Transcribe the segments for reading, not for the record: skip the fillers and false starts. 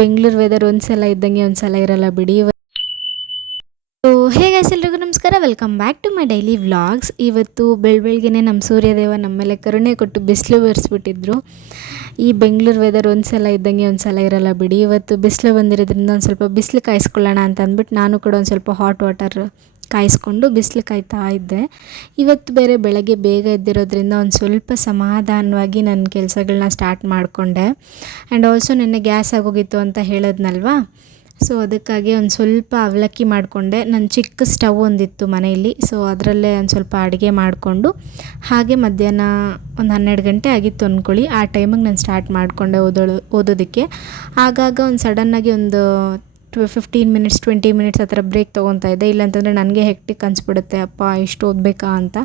Bengaluru weather ಒಂದ್ಸಲ ಇದ್ದಂಗೆ ಒಂದ್ಸಲ ಇರಲ್ಲ ಬಿಡಿ. ಸೊ ಹೇ ಗೈಸ್, ಎಲ್ರಿಗೂ ನಮಸ್ಕಾರ, welcome back to my daily vlogs. ಇವತ್ತು ಬೆಳಗ್ಗೆನೇ ನಮ್ಮ ಸೂರ್ಯದೇವ ನಮ್ಮ ಮೇಲೆ ಕರುಣೆ ಕೊಟ್ಟು ಬಿಸಿಲು ಬರ್ಸ್ಬಿಟ್ಟಿದ್ರು. ಈ ಬೆಂಗಳೂರು ವೆದರ್ ಒಂದ್ಸಲ ಇದ್ದಂಗೆ ಒಂದ್ಸಲ ಇರಲ್ಲ ಬಿಡಿ. ಇವತ್ತು ಬಿಸಿಲು ಬಂದಿರೋದ್ರಿಂದ ಒಂದು ಸ್ವಲ್ಪ ಬಿಸಿಲು ಕಾಯಿಸ್ಕೊಳ್ಳೋಣ ಅಂತ ಅಂದ್ಬಿಟ್ಟು ನಾನು ಕೂಡ ಒಂದು ಸ್ವಲ್ಪ ಹಾಟ್ ವಾಟರ್ ಕಾಯಿಸ್ಕೊಂಡು ಬಿಸಿಲು ಕಾಯ್ತಾ ಇದ್ದೆ. ಇವತ್ತು ಬೇರೆ ಬೆಳಗ್ಗೆ ಬೇಗ ಎದ್ದಿರೋದ್ರಿಂದ ಒಂದು ಸ್ವಲ್ಪ ಸಮಾಧಾನವಾಗಿ ನನ್ನ ಕೆಲಸಗಳನ್ನ ಸ್ಟಾರ್ಟ್ ಮಾಡಿಕೊಂಡೆ. ಆ್ಯಂಡ್ ಆಲ್ಸೋ ನೆನ್ನೆ ಗ್ಯಾಸ್ ಆಗೋಗಿತ್ತು ಅಂತ ಹೇಳಿದ್ನಲ್ವಾ, ಸೊ ಅದಕ್ಕಾಗಿ ಒಂದು ಸ್ವಲ್ಪ ಅವಲಕ್ಕಿ ಮಾಡಿಕೊಂಡೆ. ನನ್ನ ಚಿಕ್ಕ ಸ್ಟವ್ ಒಂದಿತ್ತು ಮನೆಯಲ್ಲಿ, ಸೊ ಅದರಲ್ಲೇ ಒಂದು ಸ್ವಲ್ಪ ಅಡುಗೆ ಮಾಡಿಕೊಂಡು ಹಾಗೆ ಮಧ್ಯಾಹ್ನ ಒಂದು 12 ಗಂಟೆ ಆಗಿತ್ತು ಅಂದ್ಕೊಳ್ಳಿ. ಆ ಟೈಮಿಗೆ ನಾನು ಸ್ಟಾರ್ಟ್ ಮಾಡಿಕೊಂಡೆ ಓದೋದಕ್ಕೆ. ಆಗಾಗ ಒಂದು ಸಡನ್ನಾಗಿ ಒಂದು 15 ಮಿನಿಟ್ಸ್ 20 ಮಿನಿಟ್ಸ್ ಆ ಥರ ಬ್ರೇಕ್ ತೊಗೊತಾ ಇದ್ದೆ. ಇಲ್ಲಾಂತಂದರೆ ನನಗೆ ಹೆಕ್ಟಿಕ್ ಅನಿಸ್ಬಿಡುತ್ತೆ, ಅಪ್ಪ ಇಷ್ಟು ಓದಬೇಕಾ ಅಂತ.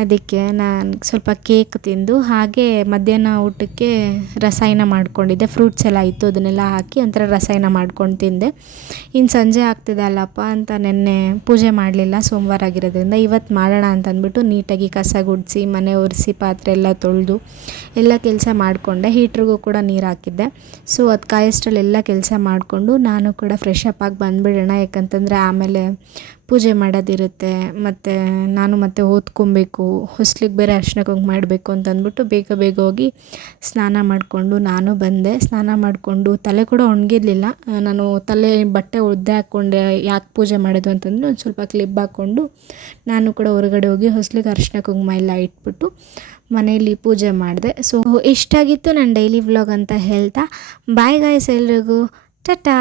ಅದಕ್ಕೆ ನಾನು ಸ್ವಲ್ಪ ಕೇಕ್ ತಿಂದು ಹಾಗೆ ಮಧ್ಯಾಹ್ನ ಊಟಕ್ಕೆ ರಸಾಯನ ಮಾಡ್ಕೊಂಡಿದ್ದೆ. ಫ್ರೂಟ್ಸ್ ಎಲ್ಲ ಇತ್ತು, ಅದನ್ನೆಲ್ಲ ಹಾಕಿ ಒಂಥರ ರಸಾಯನ ಮಾಡ್ಕೊಂಡು ತಿಂದೆ. ಇನ್ನು ಸಂಜೆ ಆಗ್ತಿದೆ ಅಲ್ಲಪ್ಪ ಅಂತ ನೆನ್ನೆ ಪೂಜೆ ಮಾಡಲಿಲ್ಲ, ಸೋಮವಾರ ಆಗಿರೋದ್ರಿಂದ ಇವತ್ತು ಮಾಡೋಣ ಅಂತ ಅಂದ್ಬಿಟ್ಟು ನೀಟಾಗಿ ಕಸ ಗುಡಿಸಿ ಮನೆ ಒರೆಸಿ ಪಾತ್ರೆ ಎಲ್ಲ ತೊಳೆದು ಎಲ್ಲ ಕೆಲಸ ಮಾಡಿಕೊಂಡೆ. ಹೀಟ್ರಿಗೂ ಕೂಡ ನೀರು ಹಾಕಿದ್ದೆ. ಸೊ ಅದು ಕಾಯಷ್ಟರಲ್ಲಿ ಎಲ್ಲ ಕೆಲಸ ಮಾಡಿಕೊಂಡು ನಾನು ಕೂಡ ಫ್ರೆಶ್ ಅಪ್ ಆಗಿ ಬಂದುಬಿಡೋಣ, ಯಾಕಂತಂದರೆ ಆಮೇಲೆ ಪೂಜೆ ಮಾಡೋದಿರುತ್ತೆ, ಮತ್ತು ನಾನು ಮತ್ತೆ ಓದ್ಕೊಬೇಕು, ಹೊಸ್ಲಿಗೆ ಬೇರೆ ಅರ್ಶಿನ ಕುಂಕುಮ ಮಾಡಬೇಕು ಅಂತ ಅಂದ್ಬಿಟ್ಟು ಬೇಗ ಬೇಗ ಹೋಗಿ ಸ್ನಾನ ಮಾಡಿಕೊಂಡು ನಾನು ಬಂದೆ. ಸ್ನಾನ ಮಾಡಿಕೊಂಡು ತಲೆ ಕೂಡ ಒಣಗಿರಲಿಲ್ಲ. ನಾನು ತಲೆ ಬಟ್ಟೆ ಒದ್ದೆ ಹಾಕ್ಕೊಂಡೆ, ಯಾಕೆ ಪೂಜೆ ಮಾಡೋದು ಅಂತಂದರೆ ಒಂದು ಸ್ವಲ್ಪ ಕ್ಲಿಪ್ ಹಾಕ್ಕೊಂಡು ನಾನು ಕೂಡ ಹೊರಗಡೆ ಹೋಗಿ ಹೊಸ್ಲಿಗೆ ಅರ್ಶಿನ ಕುಂಕುಮ ಎಲ್ಲ ಇಟ್ಬಿಟ್ಟು ಮನೆಯಲ್ಲಿ ಪೂಜೆ ಮಾಡಿದೆ. ಸೊ ಇಷ್ಟಾಗಿತ್ತು ನನ್ನ ಡೈಲಿ ವ್ಲಾಗ್ ಅಂತ ಹೇಳ್ತಾ ಬಾಯ್ ಗಾಯ್ಸ್, ಎಲ್ರಿಗೂ ಟಾಟಾ.